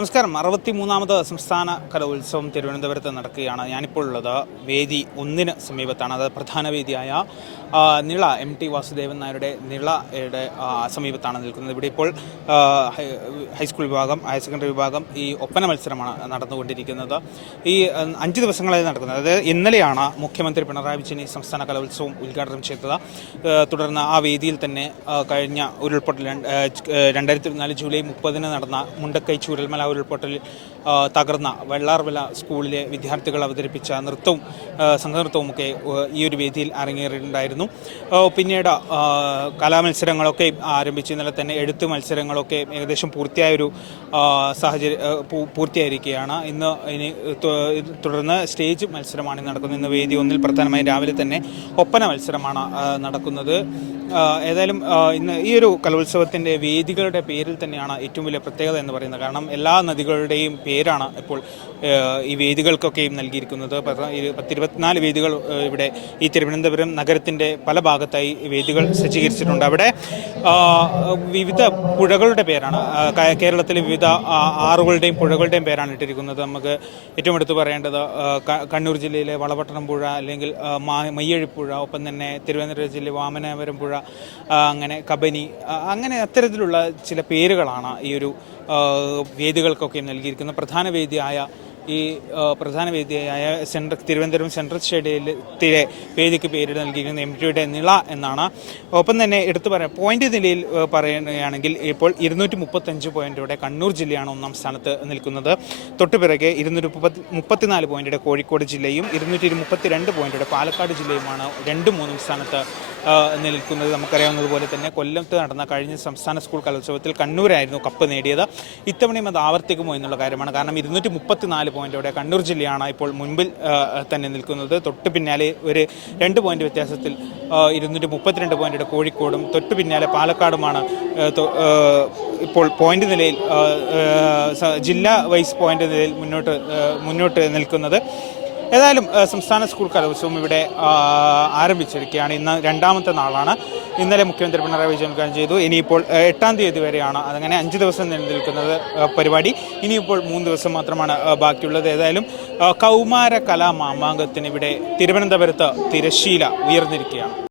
നമസ്കാരം. അറുപത്തി മൂന്നാമത് സംസ്ഥാന കലോത്സവം തിരുവനന്തപുരത്ത് നടക്കുകയാണ്. ഞാനിപ്പോൾ ഉള്ളത് വേദി ഒന്നിന് സമീപത്താണ്. അത് പ്രധാന വേദിയായ നിള എം ടി വാസുദേവൻ നായരുടെ നിളയുടെ സമീപത്താണ് നിൽക്കുന്നത്. ഇവിടെ ഇപ്പോൾ ഹൈസ്കൂൾ വിഭാഗം ഹയർ സെക്കൻഡറി വിഭാഗം ഈ ഒപ്പന മത്സരമാണ് നടന്നുകൊണ്ടിരിക്കുന്നത്. ഈ അഞ്ച് ദിവസങ്ങളായി നടക്കുന്നത്. അതായത് ഇന്നലെയാണ് മുഖ്യമന്ത്രി പിണറായി വിജയൻ ഈ സംസ്ഥാന കലോത്സവം ഉദ്ഘാടനം ചെയ്തത്. തുടർന്ന് ആ വേദിയിൽ തന്നെ കഴിഞ്ഞ ഉരുൾപൊട്ടൽ രണ്ടായിരത്തി ഇരുപത്തിനാല് ജൂലൈ മുപ്പതിന് നടന്ന മുണ്ടക്കൈ ചൂരൽമല ഉരുൾപൊട്ടലിൽ ആ, തകർന്ന വെള്ളാർവില സ്കൂളിലെ വിദ്യാർത്ഥികൾ അവതരിപ്പിച്ച നൃത്തവും സംഘനൃത്തവുമൊക്കെ ഈ ഒരു വേദിയിൽ അരങ്ങേറിയിട്ടുണ്ടായിരുന്നു. പിന്നീട് കലാമത്സരങ്ങളൊക്കെ ആരംഭിച്ചു ഇന്നലെ തന്നെ എഴുത്ത് മത്സരങ്ങളൊക്കെ ഏകദേശം പൂർത്തിയായൊരു സാഹചര്യം പൂർത്തിയായിരിക്കുകയാണ്. ഇന്ന് ഇനി തുടർന്ന് സ്റ്റേജ് മത്സരമാണ് നടക്കുന്നത്. ഇന്ന് വേദി ഒന്നിൽ പ്രധാനമായും രാവിലെ തന്നെ ഒപ്പന മത്സരമാണ് നടക്കുന്നത്. ഏതായാലും ഇന്ന് ഈ ഒരു കലോത്സവത്തിന്റെ വേദികളുടെ പേരിൽ തന്നെയാണ് ഏറ്റവും വലിയ പ്രത്യേകത എന്ന് പറയുന്നത്. കാരണം എല്ലാ നദികളുടെയും പേരാണ് ഇപ്പോൾ ഈ വേദികൾക്കൊക്കെയും നൽകിയിരിക്കുന്നത്. പത്തിരുപത്തിനാല് വേദികൾ ഇവിടെ ഈ തിരുവനന്തപുരം നഗരത്തിന്റെ പല ഭാഗത്തായി വേദികൾ സജ്ജീകരിച്ചിട്ടുണ്ട്. അവിടെ വിവിധ പുഴകളുടെ പേരാണ് കേരളത്തിലെ വിവിധ ആറുകളുടെയും പുഴകളുടെയും പേരാണ് ഇട്ടിരിക്കുന്നത്. നമുക്ക് ഏറ്റവും എടുത്തു പറയേണ്ടത് കണ്ണൂർ ജില്ലയിലെ വളപട്ടണം പുഴ അല്ലെങ്കിൽ മയ്യഴിപ്പുഴ ഒപ്പം തന്നെ തിരുവനന്തപുരം ജില്ലയിലെ വാമനപുരം പുഴ അങ്ങനെ കബനി അങ്ങനെ അത്തരത്തിലുള്ള ചില പേരുകളാണ് ഈ ഒരു ആ, വേദികൾക്കൊക്കെ നൽകിയിരിക്കുന്ന പ്രധാന വേദിയായ ഈ പ്രധാന വേദിയായ സെൻട്രൽ തിരുവനന്തപുരം സെൻട്രൽ സ്റ്റേഡിയത്തിലെ വേദിക്ക് പേര് നൽകിയിരിക്കുന്ന എം ടിയുടെ നിള എന്നാണ്. ഒപ്പം തന്നെ എടുത്തു പറയാം പോയിന്റ് നിലയിൽ പറയുകയാണെങ്കിൽ ഇപ്പോൾ ഇരുന്നൂറ്റി മുപ്പത്തഞ്ച് പോയിന്റോടെ കണ്ണൂർ ജില്ലയാണ് ഒന്നാം സ്ഥാനത്ത് നിൽക്കുന്നത്. തൊട്ടുപിറകെ ഇരുന്നൂറ്റി മുപ്പത്തി മുപ്പത്തിനാല് പോയിന്റോടെ കോഴിക്കോട് ജില്ലയും ഇരുന്നൂറ്റി മുപ്പത്തിരണ്ട് പോയിന്റോടെ പാലക്കാട് ജില്ലയുമാണ് രണ്ടും മൂന്നും സ്ഥാനത്ത് നിൽക്കുന്നത് നമുക്കറിയാവുന്നതുപോലെ തന്നെ കൊല്ലത്ത് നടന്ന കഴിഞ്ഞ സംസ്ഥാന സ്കൂൾ കലോത്സവത്തിൽ കണ്ണൂരായിരുന്നു കപ്പ് നേടിയത്. ഇത്തവണയും അത് ആവർത്തിക്കുമോ എന്നുള്ള കാര്യമാണ്. കാരണം ഇരുന്നൂറ്റി മുപ്പത്തിനാല് പോയിന്റോടെ കണ്ണൂർ ജില്ലയാണ് ഇപ്പോൾ മുൻപിൽ തന്നെ നിൽക്കുന്നത്. തൊട്ട് പിന്നാലെ ഒരു രണ്ട് പോയിന്റ് വ്യത്യാസത്തിൽ ഇരുന്നൂറ്റി മുപ്പത്തിരണ്ട് പോയിന്റോടെ കോഴിക്കോടും തൊട്ട് പിന്നാലെ പാലക്കാടുമാണ് ഇപ്പോൾ പോയിന്റ് നിലയിൽ ജില്ലാ വൈസ് പോയിന്റ് നിലയിൽ മുന്നോട്ട് മുന്നോട്ട് നിൽക്കുന്നത്. ഏതായാലും സംസ്ഥാന സ്കൂൾ കലോത്സവം ഇവിടെ ആരംഭിച്ചിരിക്കുകയാണ്. ഇന്ന് രണ്ടാമത്തെ നാളാണ്. ഇന്നലെ മുഖ്യമന്ത്രി പിണറായി വിജയൻ ഉദ്ഘാടനം ചെയ്തു. ഇനിയിപ്പോൾ എട്ടാം തീയതി വരെയാണ് അതങ്ങനെ അഞ്ച് ദിവസം നിലനിൽക്കുന്നത് പരിപാടി. ഇനിയിപ്പോൾ മൂന്ന് ദിവസം മാത്രമാണ് ബാക്കിയുള്ളത്. ഏതായാലും കൗമാര കലാ മാമാങ്കത്തിന് ഇവിടെ തിരുവനന്തപുരത്ത് തിരശ്ശീല ഉയർന്നിരിക്കുകയാണ്.